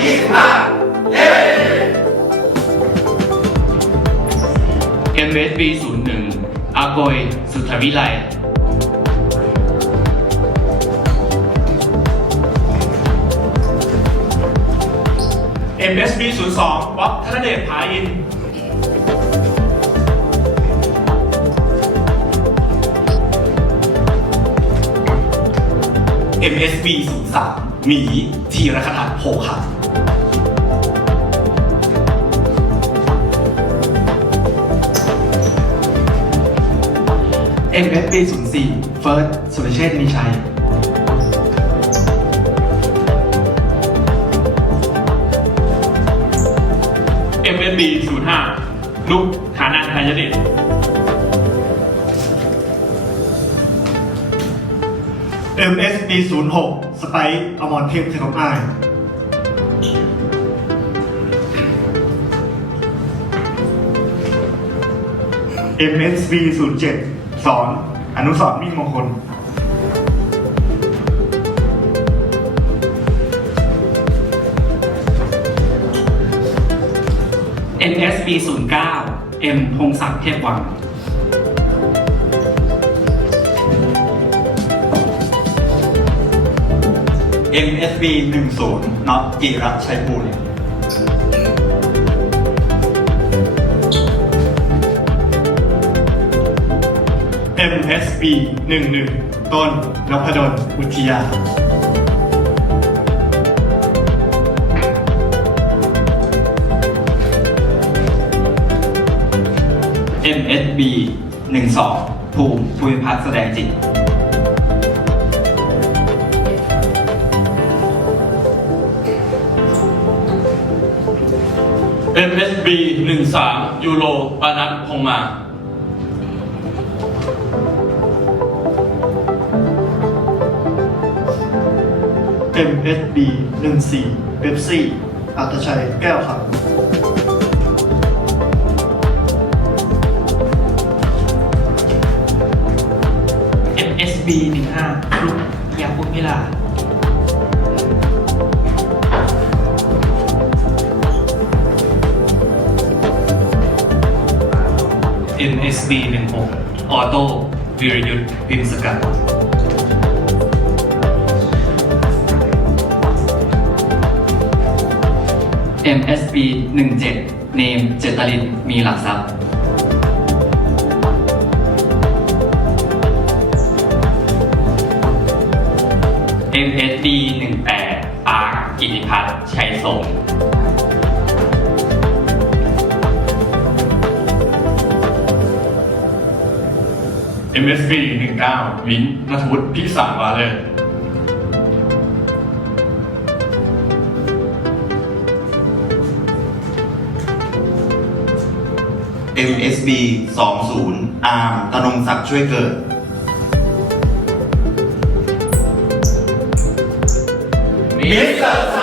15เย้ MSB 01อาโกยสุทธวิไล MSB 02วัดธนเดชผาอิน MSB 03หมีธีรคถาโภค MSB 04เฟิร์สสุรเชษฐ์มีชัย MSB 05นุกฐานันทายเดช MSB 06สไปซ์อมรเทพเทคอมไอ MSB 07ส สอนอนุสอนมิ่งมงคล NSB 09 M พงศักดิ์เทพวัง MSB 10นย์น็อตกีระชัยบุญ SB11 ต้นนพดลอุทยาเอ็มเอสบีหนึ่งสองภูมิภูมิพัฒน์แสดงจิตเอ็มเอสบีหนึ่งสามยูโรปานัทพงมา MSB 14เบปซี่อัตชัยแก้วครับ MSB 15ลูกยาปุมิลา MSB 16ออโต้วิรยุทธ์พิมพ์สกัด MSB 17เนมเจตลิน มีหลักทรัพย์ MSD 18ปาร์คกิติพัฒน์ชัยสงฆ์ MSB 19วินนัทวุฒิพิสารวาเลอ MSB 20อาร์มตนงศักดิ์ช่วยเกิด มิสเตอร์